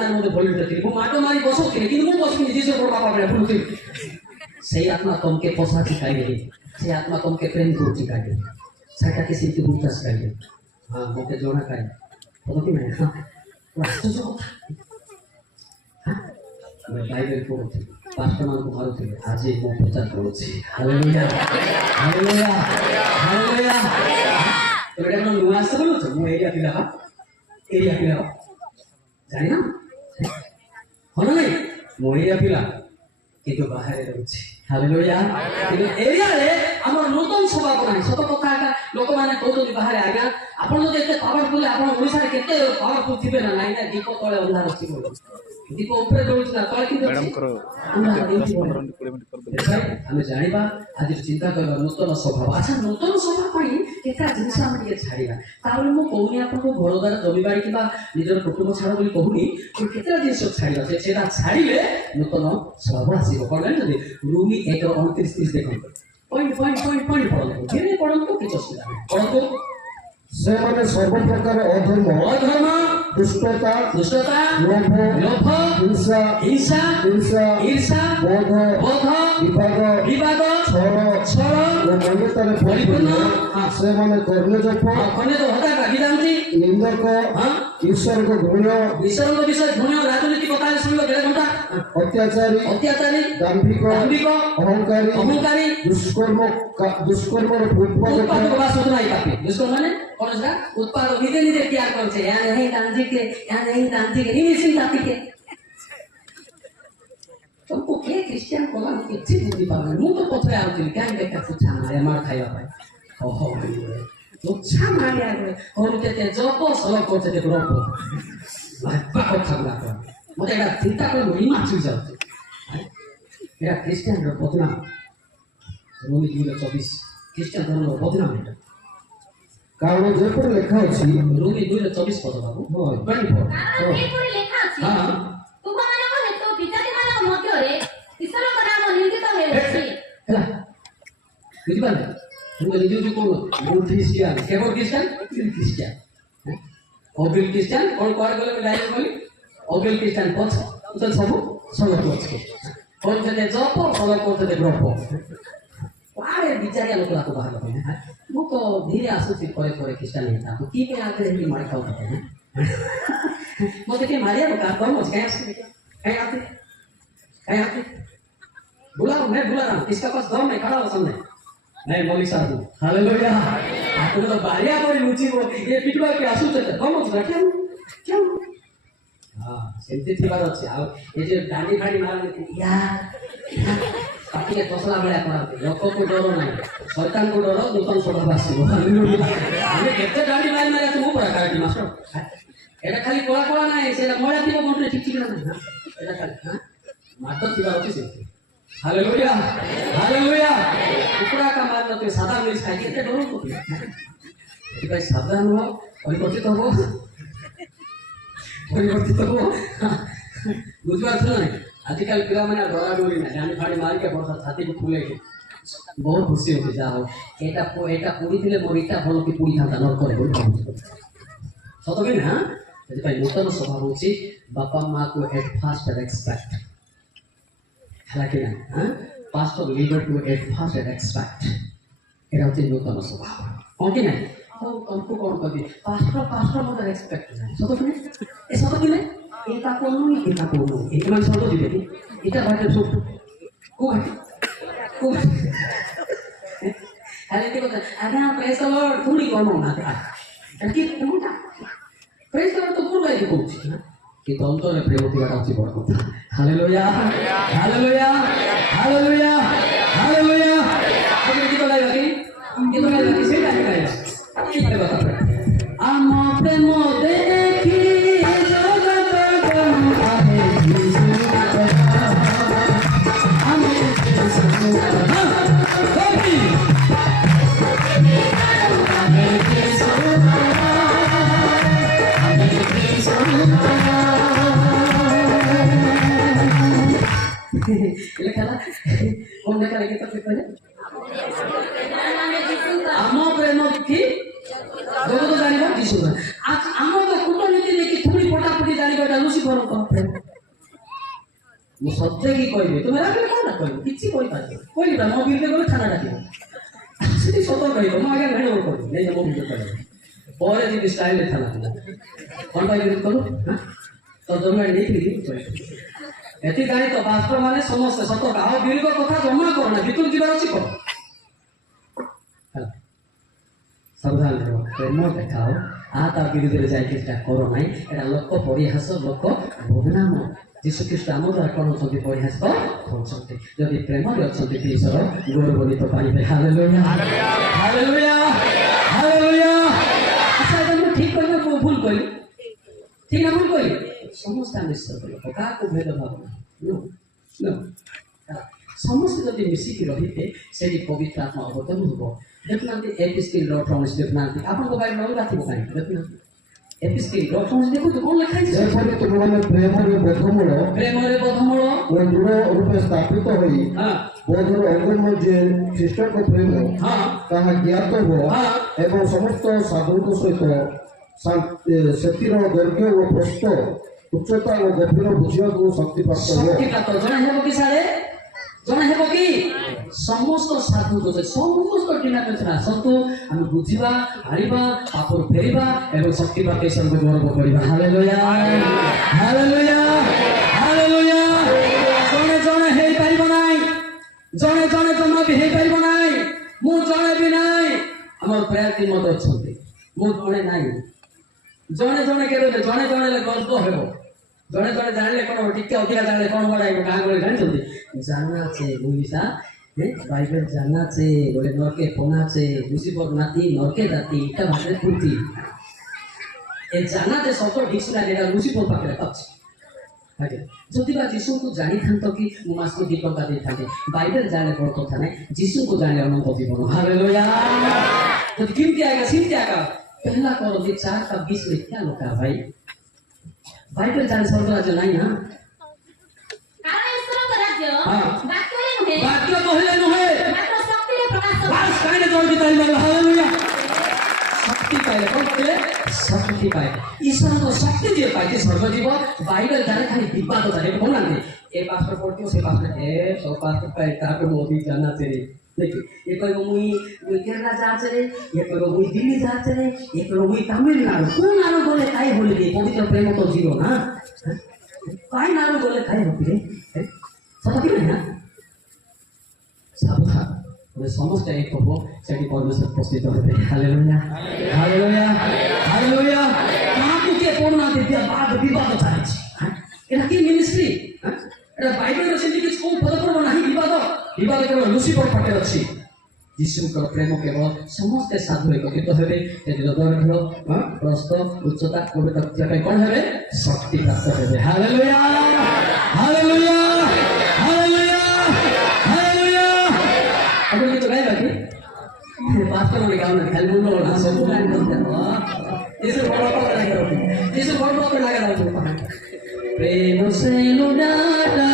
ମନାର ମধ্যে বলে উঠেছিল ମୁଁ ମାଟ ମାରି ବସଉଥିଲି କିନ୍ତୁ ମୁଁ ବସିନି ଯିଶୁ ବଡ଼ ବାପା ବେଳେ ବୁଲୁଥିଲି সেই আত্মা তোমাকে পোষা শিখাইবে সেই আত্মা তোমাকে প্রেম করতে শিখাইবে সেটাকে শিখতে বুঝতে শিখাইবে হ্যাঁ মোকে জোড়া খাই কি মানে আশ্চর্য কথা আমি বাইবেল পড়ছি পাঁচটামানকে মারুଥିଲି আজ ମୁଁ ପ୍ରଚାର କରୁଛି ହାଲେଲୁୟା ହାଲେଲୁୟା ହାଲେଲୁୟା ଏଇଟା କ'ଣ ନୂଆ ଆଶା ବୋଲୁଛ ମୁଁ ଏରିଆ ପିଲା ଜାଣି ନା ହଁ ନା ନାଇଁ ମୁଁ ଏରିଆ ପିଲା କିନ୍ତୁ ବାହାରେ ରହୁଛି ହାଲେଲୁୟା କିନ୍ତୁ ଏରିଆରେ ଆମର ନୂତନ ସ୍ୱଭାବ ନାହିଁ ସତ କଥା ଏକା ଲୋକମାନେ କହୁଛନ୍ତି ବାହାରେ ଆଜ୍ଞା ଆପଣ ଯଦି ଏତେ ପାୱାରଫୁଲ ଆପଣ ଓଡ଼ିଶାରେ କେତେ ପାୱାରଫୁଲ ଥିବେ ନା ନାଇଁ ନା ଦୀପ ତଳେ ଅନ୍ଧାର ଅଛି ଦୀପ ଉପରେ ରହୁଛି ନା ତଳେ କିନ୍ତୁ ଆମେ ଜାଣିବା ଆଜି ଚିନ୍ତା କରିବା ନୂତନ ସ୍ୱଭାବ ଆଚ୍ଛା ନୂତନ ସ୍ୱଭାବ ପାଇଁ କେତେଟା ଜିନିଷ ଆମେ ଟିକେ ଛାଡ଼ିବା ତାହେଲେ ମୁଁ କହୁନି ଆପଣଙ୍କୁ ଘର ଦ୍ୱାରା ଜମିବାଡ଼ି କିମ୍ବା ନିଜର କୁଟୁମ୍ବ ଛାଡ଼ ବୋଲି କହୁନି କେତେଟା ଜିନିଷ ଛାଡ଼ିବା ସେଟା ଛାଡ଼ିଲେ ନୂତନ ସ୍ୱଭାବ ଆସିବ କ'ଣ ଜାଣିଛନ୍ତି ରୁମି 1:29 ଦେଖନ୍ତୁ ପଏଣ୍ଟ ପଢ଼ନ୍ତୁ ଧୀରେ ପଢ଼ନ୍ତୁ କିଛି ଅସୁବିଧା ନାହିଁ ପଢ଼ନ୍ତୁ ସେମାନେ ସବୁ ପ୍ରକାର ଅଧର୍ମ ଦୁଷ୍ଟତା ଲୋଭ ହିଂସା ବୋଧ ବିବାଦ ଛଳ ଓ ମନ୍ୟତାରେ ପରିପୂର୍ଣ୍ଣ ସେମାନେ କର୍ଣ୍ଣଜପ ନିନ୍ଦକ ଈଶ୍ୱରଙ୍କ ଘୃଣ୍ୟ ରାଜନୀତି କଥା ଶୁଣିବ ଦେଢ଼ ଘଣ୍ଟା ଅତ୍ୟାଚାରୀ ଦାମ୍ଭିକ ଅହଙ୍କାରୀ ଦୁଷ୍କର୍ମର দুষ্কর্ম মানে কোনটা উৎপাদক নিজে নিজে তৈরি করছে यहाँ नहीं गांधी के नहीं जाति के तुमको के क्रिश्चियन को ना किसी बुद्धि पावे मुंह तो पथरे आउती क्या देखा पूछा मारे मार खाइबा भाई ओहो तो छा मारे आगे कोनते ते जपो सलो कोते ते ग्रोपो बापा কথা গুলা কর মতে এটা চিন্তা করে মই মাছি যাচ্ছে এটা ক্রিশ্চিয়ান র বদনাম রোমি 2:24 খ্রিস্টান ধর্মের বদনাম এটা কারণ যেপরি লেখা আছে রোমি 2:24 পদ বাবু 24 কারণ যেপরি লেখা আছে হ্যাঁ ତୁମମାନଙ୍କ ହେତୁ ବିଜାତିମାନଙ୍କ ମଧ୍ୟରେ ଈଶ୍ୱରଙ୍କ ନାମ ନିନ୍ଦିତ ହେଉଛି ହେଲା ବୁଝିପାରିଲେ ମୁଁ ନିଜକୁ କୋଉ ମୁଁ ଖ୍ରୀଷ୍ଟିଆନ କେବଳ ଖ୍ରୀଷ୍ଟିଆନ ଅବିଲ ଖ୍ରୀଷ୍ଟିଆନ କ'ଣ କୁଆଡ଼େ ଗଲେ ଡାଇରେକ୍ଟ ଗଲି ଅବିଲ ଖ୍ରୀଷ୍ଟିଆନ ପଛ ତ ସବୁ ସଲକ ଅଛି କରୁଥିଲେ ଜପ ସଲକ କରୁଥିଲେ ଗ୍ରହ କୁଆଡ଼େ ବିଚାରିଆ ଲୋକ ତାକୁ ବାହାର କଲେ ମୁଁ ତ ଧୀରେ ଆସୁଛି ପରେ ପରେ ଖ୍ରୀଷ୍ଟିଆନ ତାକୁ କି ପାଇଁ ଆଗରେ ଏମିତି ମାରି ଖାଉଥିଲେ ମୋତେ କିଏ ମାରିବାକୁ କାହା କମ ଅଛି କାହିଁ आते बुलाओ मैं बुला रहा हूँ किसका पास दम है खड़ा हो सामने नहीं मौलिक साहब हालेलुया आपको तो बारिया पर रुचि वो ये पिटवा के आंसू चलते कम हो रहा क्या हां सेंती थी बात अच्छी आओ ये जो डांडी फाड़ी मारने यार पार्टी के तसला बेला कराते लोक को डरो नहीं शैतान को डरो नूतन स्वभाव आसीबो हालेलुया हमें केते डांडी मारी तुम पड़ा काटी मास्टर एटा खाली कोला कोला नहीं सेटा मोड़ा थी कोन ठीक ठीक ना एटा खाली हां मात्र थिबा अछि से हालेलुया हालेलुया कुकुड़ा का मार न तो सादा मिर्च खाई के डरो को भाई सावधान हो परिवर्तित हो बुझवा छ नहीं आजकल पिला माने डरा डोरी ना जानी फाड़ी मार के बहुत छाती को फुले के बहुत खुशी होती जा हो एटा पूरी थिले मोरिटा भलो की पूरी था न करे सत के ना जति भाई नूतन स्वभाव होची बापा मां को एट फास्ट रेस्पेक्ट हालांकि ना हां पास्टर लीडर टू एट फास्ट रेस्पेक्ट एटा होची नूतन स्वभाव कौन कि नहीं तो हमको कौन कहती पास्टर मत रेस्पेक्ट नहीं सत के ए सत के এটা কোন এটা মানে শব্দ দিবে এটা ভাষা শব্দ আরে কি বলতে আরে প্রেস দ্য লর্ড তুমি করো না কি কোনটা প্রেস দ্য লর্ড তো পুরো গাইতে বলছি না কিন্তু অন্তরে প্রেম দিবাটা হচ্ছে বড় কথা হালেলুয়া হালেলুয়া হালেলুয়া হালেলুয়া আপনি কি বলাই বাকি সেটা গাইবা কি করে কথা আমার প্রেম দেখি ଆମ ପ୍ରେମ କି ଜଗତ ଜାଣିବ ଯୀଶୁ ଆମ ତ କୂଟନୀତି ନେଇକି ଥୁଳି ପଟାପଟି ଜାଣିବାଟା ଲୁସିଫରଙ୍କ ପ୍ରେମ ମୁଁ ସତ୍ୟ କି କହିବି ତୁମେ ରାଗରେ କ'ଣ କହିବ କିଛି କହିପାରିବ କହିଲି ନା ମୋ ବିରୁଦ୍ଧରେ ଗଲେ ଥାନା ଡାକିବ ସେଠି ସତ କହିବ ମୁଁ ଆଜ୍ଞା ନାଇଁ ମୋର କହିବି ନାଇଁ ମୋ ବିରୁଦ୍ଧରେ କହିବ ପରେ ଯଦି ଷ୍ଟାଇଲରେ ଥାନା କ'ଣ ପାଇଁ ବିରୋଧ କଲୁ ତ ଜମା ନେଇଥିଲି ଏଠି ଜାଣି ତ ବାସ୍ତବ ମାନେ ସମସ୍ତେ ସତ ଆଉ ବିରୁଦ୍ଧ କଥା ଜମା କର ନା ଭିତରୁ ଯିବାର ଅଛି କର ସାବଧାନ ରହ ପ୍ରେମ ଦେଖାଅ ତା ବିରୁଦ୍ଧରେ ଯାଇକି ସେଟା କର ନାହିଁ ଏଟା ଲୋକ ପରିହାସ ଲୋକ ବଦନାମ ଯୀଶୁଖ୍ରୀଷ୍ଟ ଆମ ଦ୍ୱାରା କ'ଣ ଅଛନ୍ତି ପରିହାସ କରୁଛନ୍ତି ଯଦି ପ୍ରେମରେ ଅଛନ୍ତି ଈଶ୍ୱର ଗୌରବାନ୍ୱିତ ପାଇବେ ହାଲେଲୁୟା ହାଲେଲୁୟା ହାଲେଲୁୟା ଆଚ୍ଛା ଏଟା ମୁଁ ଠିକ କହିଲି ମୁଁ ଭୁଲ କହିଲି ଠିକ ନା ଭୁଲ କହିଲି ସମସ୍ତେ ଆମେ ଈଶ୍ୱର ଲୋକ କାହାକୁ ଭେଦଭାବ ନାହିଁ ସମସ୍ତେ ଯଦି ମିଶିକି ରହିବେ ସେଠି ପବିତ୍ର ଆତ୍ମା ଅବତରଣ ହେବ ଦେଖୁନାହାନ୍ତି ଏପିଷ୍ଟିଲର 18 ଦେଖୁନାହାନ୍ତି ଆପଣଙ୍କ ବାଇବେଲ ଅଲଗା ଥିବ କାହିଁକି ଦେଖୁନାହାନ୍ତି ଏପିଷ୍ଟିଲର 18 ଦେଖନ୍ତୁ କ'ଣ ଲେଖା ହେଇଛି ଯେପରି ତୁମମାନେ ପ୍ରେମରେ ବଦ୍ଧମୂଳ ଓ ଦୃଢ଼ ରୂପେ ସ୍ଥାପିତ ହୋଇ ବୋଧର ଅଙ୍ଗନ ଯେ ଖ୍ରୀଷ୍ଟଙ୍କ ପ୍ରେମ ତାହା ଜ୍ଞାତ ହୁଅ ଏବଂ ସମସ୍ତ ସାଧୁଙ୍କ ସହିତ ସେଥିର ଦୈର୍ଘ୍ୟ ଓ ପ୍ରସ୍ଥ ଉଚ୍ଚତା ଓ ଗଭୀର ବୁଝିବାକୁ ଶକ୍ତିପ୍ରାପ୍ତ ହୁଅ ଜଣେ ହେବ କି ସାରେ ଜଣେ ହେବ କି ସମସ୍ତ ସାଧୁ ସମସ୍ତ ଟିନାପେନ୍ସ ଆସନ୍ତୁ ଆମେ ବୁଝିବା ଆଣିବା ପାପରୁ ଫେରିବା ଏବଂ ଶକ୍ତି ପ୍ରାପ୍ତ ଈଶ୍ୱରଙ୍କୁ ଗୌରବ କରିବା ହାଲେଲୁୟା ହାଲେଲୁୟା ହାଲେଲୁୟା ଜଣେ ଜଣେ ହେଇପାରିବ ନାହିଁ ଜଣେ ଜଣେ ଜମା ବି ହେଇପାରିବ ନାହିଁ ମୁଁ ଜଣେ ବି ନାହିଁ ଆମର ପ୍ରେୟାର ଟିମ୍ ମଧ୍ୟ ଅଛନ୍ତି ମୁଁ ଜଣେ ନାହିଁ ଜଣେ ଜଣେ କେବେ ଜଣେ ଜଣେ ହେଲେ ଗର୍ବ ହେବ ଜଣେ ଜଣେ ଜାଣିଲେ କ'ଣ ଟିକେ ଅଧିକା ଜାଣିଲେ କ'ଣ ବଢ଼ାଇବ ଗାଁ ଗହଳି জানিଛନ୍ତି জানা আছে বুঝিসা বাইবেল জানা আছে বলে নরকে পোনা আছে লুসিফর নাতি নরকে জাতি এটা ভাষায় ফুর্তি এ জানা যে সত ডিকশনারি এটা লুসিফর পাখে পাচ্ছে যদি বা যিশুଙ୍କୁ ଜାଣିଥାନ୍ତ କି ମୁଁ ମାସକୁ 2 ଟଙ୍କା ଦେଇଥାନ୍ତି ବାଇବେଲ ଜାଣିଲେ ବଡ଼ କଥା ନାହିଁ ଯୀଶୁଙ୍କୁ ଜାଣିଲେ ଅନନ୍ତ ଜୀବନ ହାଲେଲୁୟା ଯଦି କେମିତି ଆଜ୍ଞା ସେମିତି ଆଜ୍ଞା पहला कोरिन्थी 4:20 में क्या लिखा भाई बाइबल जाने स्वर्ग राज्य नहीं ना कारण ଈଶ୍ୱରଙ୍କ ରାଜ୍ୟ ବାକ୍ୟରେ ନୁହେଁ वाक्य कहले नुहे ମାତ୍ର ଶକ୍ତିରେ ପ୍ରକାଶ बस काहे जोर की ताली मारो हालेलुया शक्ति पाए कौन पाए शक्ति पाए ईश्वर को शक्ति दिए पाए स्वर्ग जीव बाइबल जाने खाली विवाद जाने कौन आने ए पास्टर पढ़ती से पास्टर ए सब पास्टर पाए ताको मोदी जाना तेरे देखिए ये कोई मुई केरला जाते रे ये कोई मुई दिल्ली जाते रे ये कोई मुई तमिलनाडु कौन नारो बोले काई बोले के पवित्र प्रेम तो जीरो ना काई नारो बोले काई होती रे सत्य नहीं ना सावधान वे समस्त एक हो सेठी परमेश्वर उपस्थित होते हालेलुया हालेलुया हालेलुया काकू के पूर्ण दिव्य बात विवाद चालिछि एटा की मिनिस्ट्री एटा बाइबल रे सेठी किछ कोन पदक्रम नाही विवाद केवल लुसिफर पाखे अछि यीशुଙ୍କର ପ୍ରେମ କେବଳ ସମସ୍ତେ ସାଧୁ ଏକତ୍ରିତ ହେବେ ସେଠି ଦୈର୍ଘ୍ୟ ପ୍ରସ୍ଥ ଉଚ୍ଚତା କୋଡ଼ିଏ ପାଇଁ କ'ଣ ହେବେ ଶକ୍ତି ପ୍ରାପ୍ତ ହେବେ ହାଲେଲୁୟା ହାଲେଲୁୟା ହାଲେଲୁୟା ହାଲେଲୁୟା ଆପଣ ଗୀତ ଗାଇବା କି ପାସ୍ତର ମାନେ ଗାଉନାହାନ୍ତି ଖାଲି ମୁଣ୍ଡ ଓଳା ସବୁ ଗାଇ ଏସବୁ ବଡ଼ ବଡ଼ ଲାଗେ ଏସବୁ ବଡ଼ ବଡ଼ ଲାଗେ ପ୍ରେମ ସେ ଲୁଡାଟା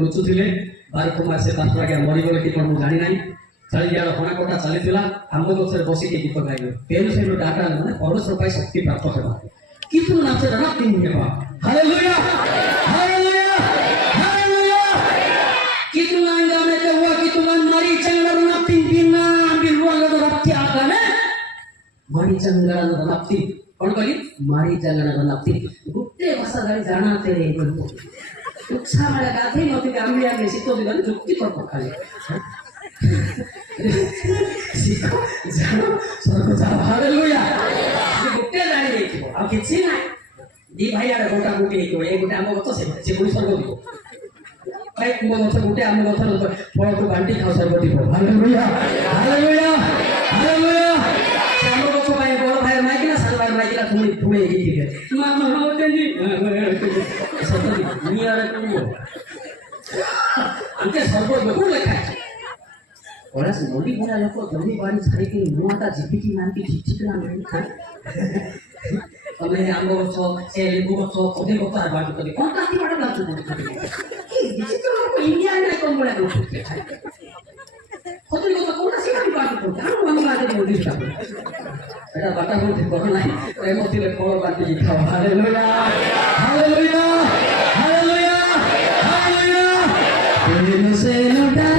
ଲୁଚୁଥିଲେ ବାରକୁମାର ସେ ପାତ୍ର ଆଜ୍ଞା ମରିଗଲେ କି କ'ଣ ମୁଁ ଜାଣି ନାହିଁ ଚାଳିଆର ହଣାକଟା ଚାଲିଥିଲା ଆମ୍ବ ଗଛରେ ବସିକି ଗୀତ ଗାଇଲେ ତେଣୁ ସେଇଠୁ ଡାଟା ମାନେ ପରମେଶ୍ୱର ପାଇଁ ଶକ୍ତି ପ୍ରାପ୍ତ ହେବା କିନ୍ତୁ ନାଚରେ ନା ତିନି ହେବା ହାଲେଲୁୟା ହାଲେଲୁୟା ହାଲେଲୁୟା କିନ୍ତୁ ନାଇଁ ଜାଣେ ଯେ ହୁଆ କିନ୍ତୁ ନାଇଁ ମାରି ଚାଙ୍ଗର ନା ତିନି ଦିନ मारी चंगड़ा नाप्ती कौन करी मारी चंगड़ा नाप्ती गुट्टे भाषा गाड़ी जाना तेरे को उत्साह वाला गाथे नोती कामली आगे सीतो दिगन जुक्ति पर पकाले सीतो जानो स्वर्ग जा हालेलुया ये गुट्टे जानी देखो अब किसी ना दी भाई आड़े गोटा गुट्टे को ये गुट्टे आमो गतो से पुलिस स्वर्ग दिको भाई कुंभ गतो गुट्टे आमो गतो फल को बांटी खाओ स्वर्ग दिको हालेलुया हालेलुया हालेलुया आमो गतो भाई बड़ भाई माइकिना साल भाई माइकिना तुम्हें ये ठीक है मामा होते जी सत्य दुनिया रे तुम अंके स्वर्ग को लेखा है और ऐसे मोदी बोला लोगों जल्दी बारी छाई के मुआता जीपीटी नाम की ठीक ना नहीं था और मैंने आंगो बच्चों से लेगो बच्चों कोई को तार बात करी कौन काटी बात कर चुके हैं डिजिटल को इंडिया में कौन बोला लोग होते को तो कौन सी बात करते हैं हम बात नहीं मोदी साहब बेटा बात बोलते कौन नहीं ए मोदी ले फॉलो बात की खाओ हालेलुया हालेलुया हालेलुया हालेलुया प्रेम से लुटाया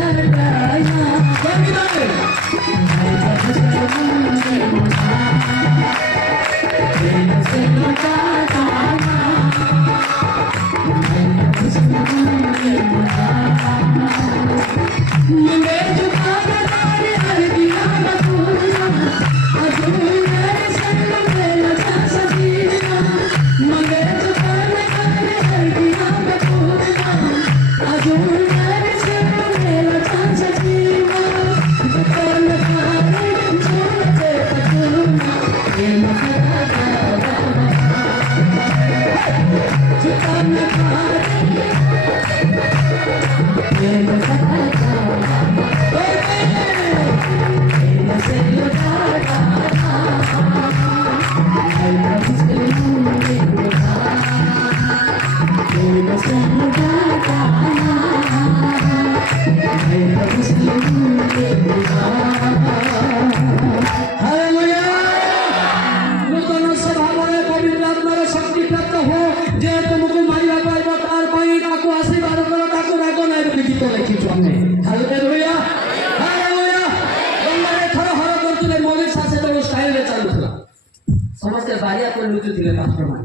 समस्ते बारिया को लुचु थिले पास्टर मान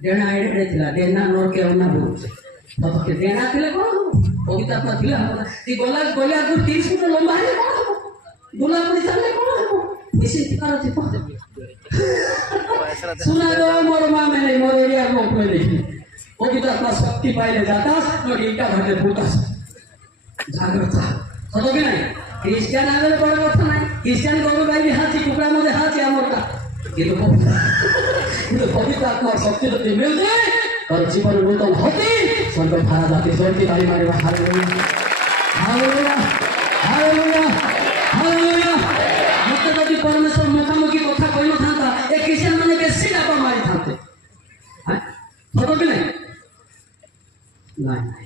देना आइडे थिला देना नोर के ओना बोल तो के देना थिले कोन कविता पर थिला ती गोला गोला को 30 फुट लंबा है कोन गोला को चलले कोन इसे ठिकाना थी सुना दो मोर मां मैंने मोर एरिया को कोई नहीं कविता का शक्ति पाइले जाता और ईटा भरले फूटा जागृत सतो के नहीं क्रिश्चियन आगे बड़ बात नहीं क्रिश्चियन को भाई हाथी टुकड़ा में हाथी आमर का ये तो कविता को शक्ति तो मिल जाए और जीवन नूतन होती स्वर्ग भारा जाती स्वर्ग की ताली मारे हालेलुया हालेलुया हालेलुया हालेलुया मत यदि परमेश्वर मुखामुखी कथा कोई न था एक क्रिश्चियन माने के सीधा पर मारी थाते हैं सतो कि नहीं नहीं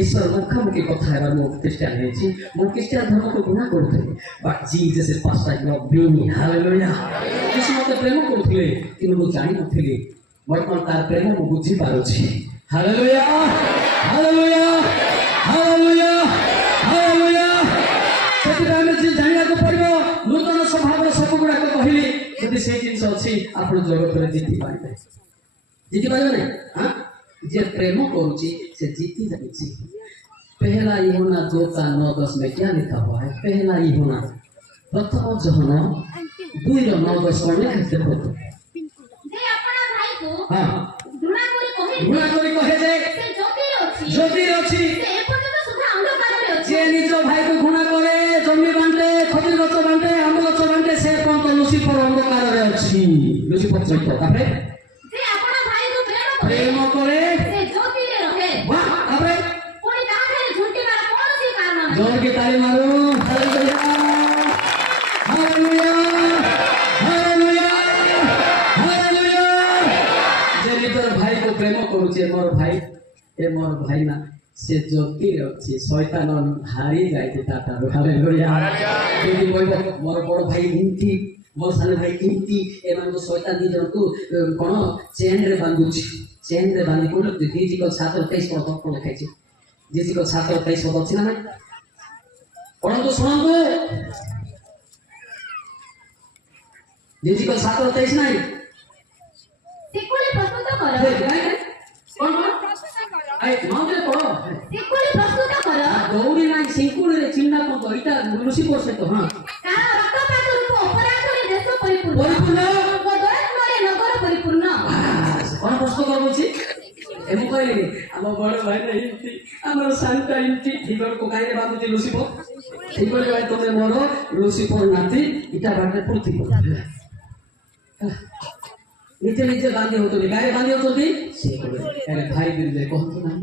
ईश्वर मुखामुखी कथा है मो क्रिश्चियन है जी मो क्रिश्चियन धर्म को गुना करते but Jesus is past time of being hallelujah किसी मते प्रेम करथिले कि मो जानि नथिले वर्तमान तार प्रेम मो बुझी पारुछि हालेलुया हालेलुया हालेलुया हालेलुया सेतिरा में जे जानिया को पड़िबो नूतन स्वभाव सब गुडा को कहिली यदि से जिंस अछि आपण जगत रे जीति पाइबे नहीं हां जे प्रेम करुछि से जीती जाइछि पहला यूहन्ना 2:9-10 में क्या लिखा हुआ है पहला यूहन्ना प्रथम यूहन्ना 2:9-10 पढ़ने के देखो जे अपना भाई को हां घृणा करी कहे जे से ज्योति अछि से एपର୍ଯ୍यନ୍ତ सुद्धा अंधकार रे अछि जे निज भाई को घृणा करे जमी बांटे खजूर गछ बांटे आम गछ बांटे से कोन तो लुसिफर अंधकार रे अछि लुसिफर चैत्य तापरे जे अपना भाई को प्रेम करे से ज्योति रे रहे वाह तापरे कोई ताहे झूठी मार कौन सी कारण है जोर की ताली मारो हालेलुया हालेलुया हालेलुया हालेलुया जे निजर भाई को प्रेम करूचे मोर भाई ए मोर भाई ना से ज्योति रे अछि शैतान हारी जाइते ताता हालेलुया यदि बोलबो मोर बड़ भाई इनती मोर साले भाई इनती ए मान को शैतान दी जन को कोन चेन रे बांधुची चेन रे बांधी को दीदी को छात्र 23 पद को लिखाइ छै दीदी को छात्र 23 पद अछि ना परंतु सुनंतु ଜିଜିକ 7:23 ନାହିଁ ଶିକୁଳି ପ୍ରସ୍ତୁତ କର କଣ ଆଏ ମାଉରେ ପଢ ଶିକୁଳି ପ୍ରସ୍ତୁତ କର ଦୌଡ଼ି ନାହିଁ ସିଙ୍କୁଳିରେ ଚିହ୍ନା କଣ ଏଇଟା ଋଷି କୋର୍ସ ତ ହଁ କାରଣ ରକ୍ତପାତ ରୂପ ଅପରାଧରେ ଦେଶ ପରିପୂର୍ଣ୍ଣ ପରିପୂର୍ଣ୍ଣ ଓ ଦୟାମୟରେ ନଗର ପରିପୂର୍ଣ୍ଣ କଣ ପ୍ରଶ୍ନ କରୁଛି ମୁଁ କହିଲି ଆମ ବଡ ଭାଇଟା ଏମିତି ଆମର ସାନଟା ଏମିତି ଠିକକୁ କାହିଁକି ବାନ୍ଧୁଛି ଲୁସିଫର ଠିକରେ ଭାଇ ତମେ ମୋର ଲୁସିଫର ନାତି ଇଟା ବାଟରେ ପଡୁଥିବ ନିଜେ ନିଜେ ବାନ୍ଧି ହଉଛନ୍ତି ଗାଈରେ ବାନ୍ଧି ହଉଛନ୍ତି ସିଏ କହିଲେ ଭାଇ ବିରୁଦ୍ଧରେ କହନ୍ତୁ ନାହିଁ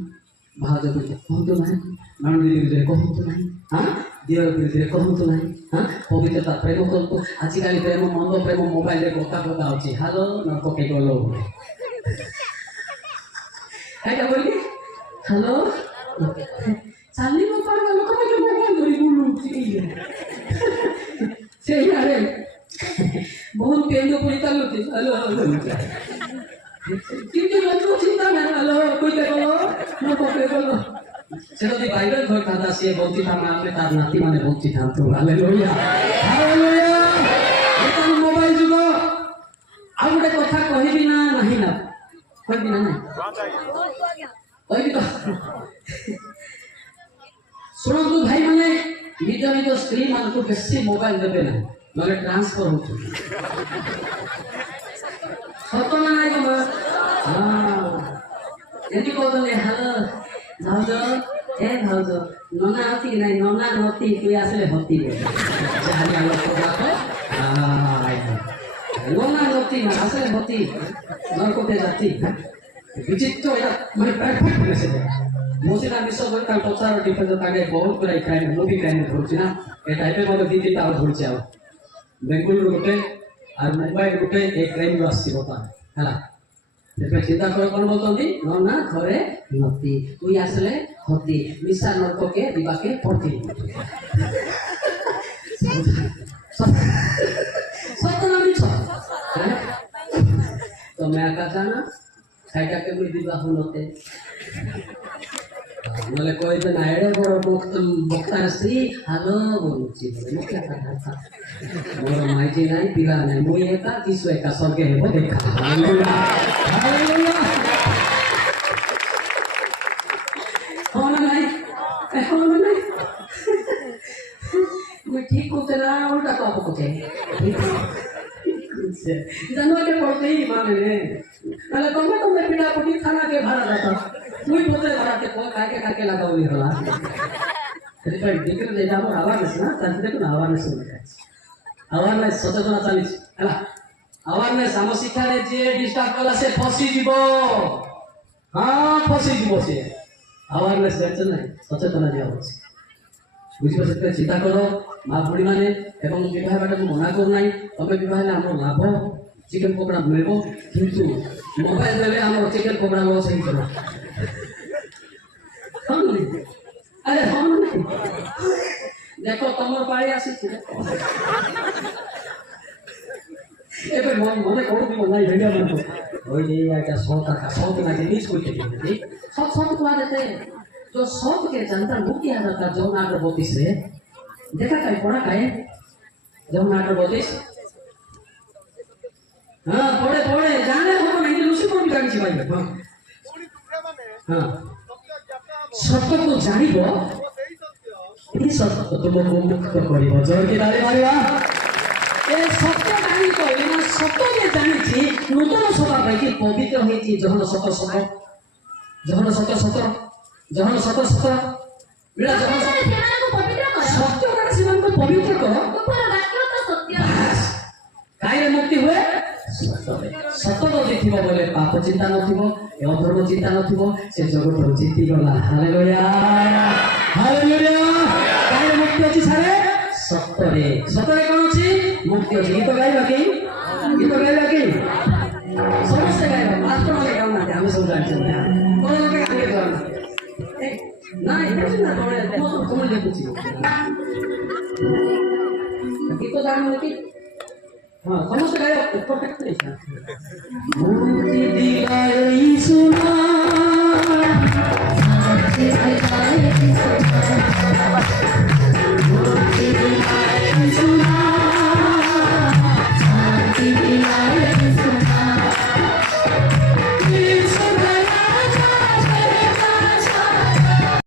ଭାଉଜ ବିରୁଦ୍ଧରେ କହନ୍ତୁ ନାହିଁ ନଣନ୍ଦି ବିରୁଦ୍ଧରେ କହନ୍ତୁ ନାହିଁ ଦିଅର ବିରୁଦ୍ଧରେ କହନ୍ତୁ ନାହିଁ ପବିତ୍ରତା ପ୍ରେମ କରନ୍ତୁ ଆଜିକାଲି ପ୍ରେମ ମନ୍ଦ ପ୍ରେମ ମୋବାଇଲରେ କଥା ଅଛି ହାଲୋ ନ ପକେଇ ଗଲ ଏଇଟା କହିଲି ହ୍ୟାଲୋ ଚାଲି ମୋ ପାଖ ଲୋକମାନେ ମୋବାଇଲ ଧରି ବୁଲୁଛି ସେଇଆଡ଼େ ବହୁତ କେନ୍ଦ୍ର ପରି ଚାଲୁଛି ହ୍ୟାଲୋ କିନ୍ତୁ ଲୋକ ଚିନ୍ତା ନାହିଁ ହ୍ୟାଲୋ କହିତେ ଗଲ ନ ପକେଇ ଗଲ ସେ ଯଦି ବାଇବେଲ ଧରିଥାନ୍ତା ସିଏ ବଞ୍ଚିଥାନ୍ତା ଆମେ ତାର ନାତି ମାନେ ବଞ୍ଚିଥାନ୍ତୁ ହାଲେଲୁୟା ହାଲେଲୁୟା ବର୍ତ୍ତମାନ ମୋବାଇଲ ଯୁଗ ଆଉ ଗୋଟେ କଥା କହିବି ନା ନାହିଁ ନା କହିବି ନା ନାହିଁ କହିବି ତ ଶୁଣନ୍ତୁ ଭାଇ ମାନେ ନିଜ ନିଜ ସ୍ତ୍ରୀ ମାନଙ୍କୁ ବେଶୀ ମୋବାଇଲ ଦେବେ ନା ନହେଲେ ଟ୍ରାନ୍ସଫର ହଉଛି ସତ ନା ନାଇଁ କମା ଏମିତି କହୁଛନ୍ତି ହ୍ୟାଲୋ ଭାଉଜ ଏ ଭାଉଜ ନନା ହତି କି ନାଇଁ ନନା ନତି ତୁଇ ଆସିଲେ ହତି ଯାହା ନନା ନତି না আসলে হতি নরকতে যাচ্ছি বিচিত্র এটা মানে পারফেক্ট মেসেজ মুসিনা বিশ্ব বলে তার প্রচার ডিফেন্স তাকে বহুত করে ক্রাইম মুভি ক্রাইম ধরছি না এটা এপে মধ্যে দিদি তাও ধরছি আও বেঙ্গুলুরু গোটে আর মুম্বাই গোটে এই ক্রাইম আসছি কথা হ্যাঁ এপে চিন্তা করে কোন বলতন্তি ননা ঘরে নতি তুই আসলে হতি মিশা নরককে দিবাকে পড়তি সতনা মিছ ତମେ ଆକା ଜାଣା ସେଇଟା କେମିତି ବିବାହ ନତେ ନହେଲେ କହିବେ ନା ଏଡ଼େ ବଡ଼ ବକ୍ତାର ସ୍ତ୍ରୀ ହାଲୋ ବୋଲୁଛି ମୋର ମାଇଜି ନାହିଁ ପିଲା ନାହିଁ ମୁଁ ଏକା କିଶୁ ଏକା ସ୍ୱର୍ଗ ହେବ ଦେଖା ହଁ ନା ନାହିଁ ହଁ ନା ନାହିଁ ମୁଁ ଠିକ କହୁଛେ ନା ଓଲଟା କପ କହୁଛେ जानवर के पड़ते ही माने ने पहले तुमने पिटा पुटी खाना के भरा जाता कोई बोलते भरा के कोई काके लगा हुई होला तेरे पे दिक्कत ले जाओ अवेयरनेस ना तंत्र को अवेयरनेस होने अवेयरनेस सचेतना चालीस हला अवेयरनेस हम शिक्षा रे जे डिस्टर्ब कला से फसी जीवो हां फसी जीवो से अवेयरनेस जान नहीं सचेतना दिया होछि बुझी पाछे चिंता करो মা ভুড়ি মানে এবং বিবাহ বাটাকে মনা করু নাই তবে বিবাহ হলে আমার লাভ চিকেন পকোড়া মিলব কিন্তু মোবাইল দেলে আমার চিকেন পকোড়া লস হয়ে যাবে আরে হন দেখো তোমার পাড়ি আসিছি এবার মনে করু দিব নাই ভেঙে মারবো ওই যে একটা শত না জিনিস করতে দিবি শত কোয়া দেতে जो शौक के जनता मुक्ति आ जाता जो नाटर बोतीस रे देखा कहीं पढ़ा कहीं जो नाटर बोतीस हाँ पढ़े जाने हो नहीं लुसी को भी जानी चाहिए हाँ सत्य को जानी बो ये सत्य तो तुमको मुक्त करिबो जोर के ताली मारिबा ए सत्य जानी तो ना सत्य जे जानी छी नूतन सभा भाई पवित्र होई छी जहन सत्य सत्य जहन सत्य सत्य जहन सत्य सत्य बिना जहन ସେମାନଙ୍କୁ ପବିତ୍ର କର सत्य का जीवन को पवित्र करो ତୁମର ବାକ୍ୟ ତ ସତ୍ୟ कायरे मुक्ति हुए सत्य যদি থিব বলে পাপ চিন্তা নথিব এ অধর্ম চিন্তা নথিব সে জগত জিতি গলা হালেলুয়া হালেলুয়া কায়রে মুক্তি ଅଛି সারে সত্যরে সত্যরে কোন ଅଛି মুক্তি ଅଛି গীত গাইবা কি ସମସ୍ତେ ଗାଇବା ମାତ୍ର ମାନେ ଗାଉନାହାନ୍ତି ଆମେ ସବୁ ଜାଣିଛୁ କୋଣ ଲୋକେ ଗାଇବେ ଗାଉନାହାନ୍ତି ନାଇଁ ନା ତମେ ଦେଖୁଛି ଗୀତ ଜାଣିବ କି हाँ समस्त गाय परफेक्ट नहीं था मुक्ति दिलाए ईश्वर